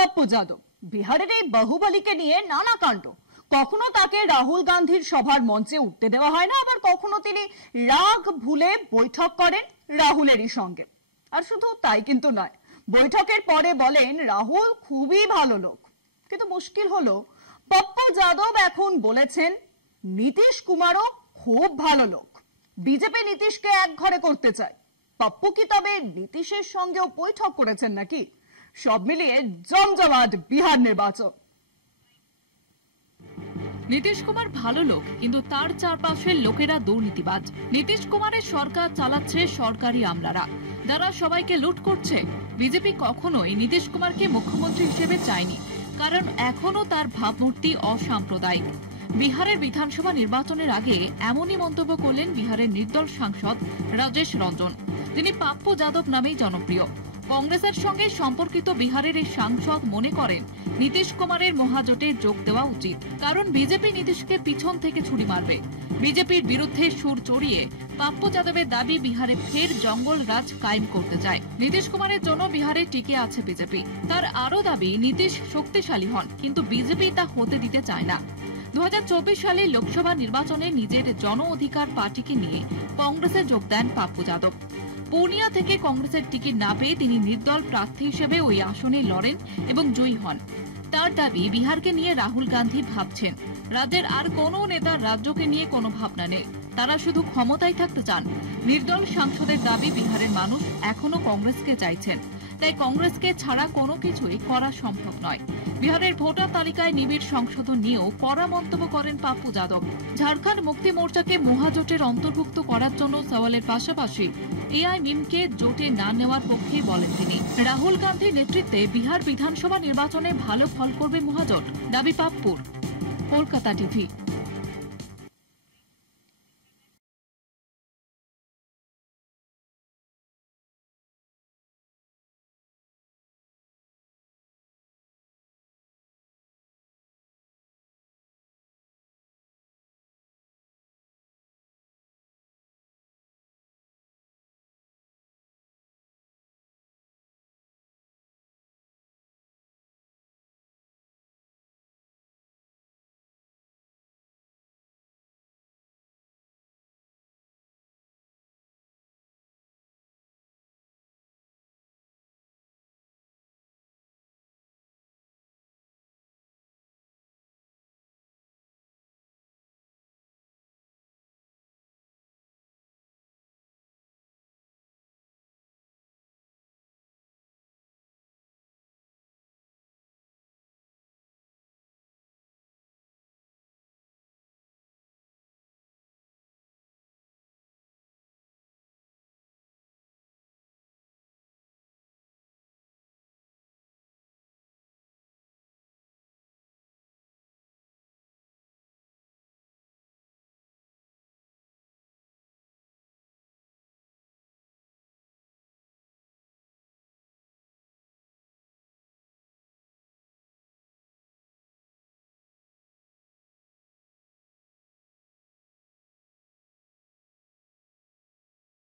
পপ্পু যাদব বিহারের এই বাহুবলীকে নিয়ে নানা কাণ্ড। কখনো তাকে রাহুল গান্ধীর সভার মঞ্চে উঠতে দেওয়া হয় না, আবার কখনো তিনি রাগ ভুলে বৈঠক করেন রাহুলেরই সঙ্গে। আর শুধু তাই কিন্তু নয়, বৈঠকের পরে বলেন রাহুল খুবই ভালো লোক। কিন্তু মুশকিল হলো পপ্পু যাদব এখন বলেছেন নীতিশ কুমারও খুব ভালো লোক। বিজেপি নীতিশকে এক ঘরে করতে চায়। পপ্পু কি তবে নীতিশের সঙ্গেও বৈঠক করেছেন নাকি? সব মিলিয়ে জমজমাট বিহার নির্বাচন। নীতিশ কুমার ভালো লোক, কিন্তু তার চারপাশের লোকেরা দুর্নীতিবাজ। নীতিশ কুমারের সরকার চালাচ্ছে সরকারি আমলারা, যারা সবাইকে লুট করছে। বিজেপি কখনোই নীতিশ কুমারকে মুখ্যমন্ত্রী হিসেবে চায়নি, কারণ এখনো তার ভাবমূর্তি অসাম্প্রদায়িক। বিহারের বিধানসভা নির্বাচনের আগে এমনই মন্তব্য করলেন বিহারের নির্দল সাংসদ রাজেশ রঞ্জন। তিনি পপ্পু যাদব নামেই জনপ্রিয়। কংগ্রেসের সঙ্গে সম্পর্কিত বিহারের এই সাংসদ মনে করেন নীতিশ কুমারের মহাজোটে যোগ দেওয়া উচিত, কারণ বিজেপি নীতিশকে পিছন থেকে ছুরি মারবে। বিজেপির বিরুদ্ধে সুর চড়িয়ে পপ্পু যাদবের দাবি বিহারে ফের জঙ্গল রাজ কায়েম করতে চায় নীতিশ কুমারের জন্য বিহারে টিকে আছে বিজেপি। তার আরও দাবি নীতিশ শক্তিশালী হন, কিন্তু বিজেপি তা হতে দিতে চায় না। 2024 সালে লোকসভা নির্বাচনে নিজের জন অধিকার পার্টিকে নিয়ে কংগ্রেসে যোগ দেন পপ্পু যাদব। পূর্ণিয়া থেকে কংগ্রেসের টিকিট না পেয়ে তিনি নির্দল প্রার্থী হিসেবে ওই আসনে লড়েন এবং জয়ী হন। তার দাবি বিহারকে নিয়ে রাহুল গান্ধী ভাবছেন, রাজ্যের আর কোনো নেতার রাজ্যকে নিয়ে কোনো ভাবনা নেই, তারা শুধু ক্ষমতায় থাকতে চান। নির্দল সাংসদের দাবি বিহারের মানুষ এখনো কংগ্রেসকে চাইছেন, তাই কংগ্রেসকে ছাড়া কোনো কিছুই করা সম্ভব নয়। বিহারের ভোটার তালিকায় নিবিড় সংশোধন নিয়েও কড়া মন্তব্য করেন পপ্পু যাদব। ঝাড়খণ্ড মুক্তি মোর্চাকে মহাজোটের অন্তর্ভুক্ত করার জন্য সওয়ালের পাশাপাশি এআইএমকে জোটে না নেওয়ার পক্ষে বলেন তিনি। রাহুল গান্ধীর নেতৃত্বে বিহার বিধানসভা নির্বাচনে ভালো ফল করবে মহাজোট, দাবি পপ্পুর। কলকাতা টিভি।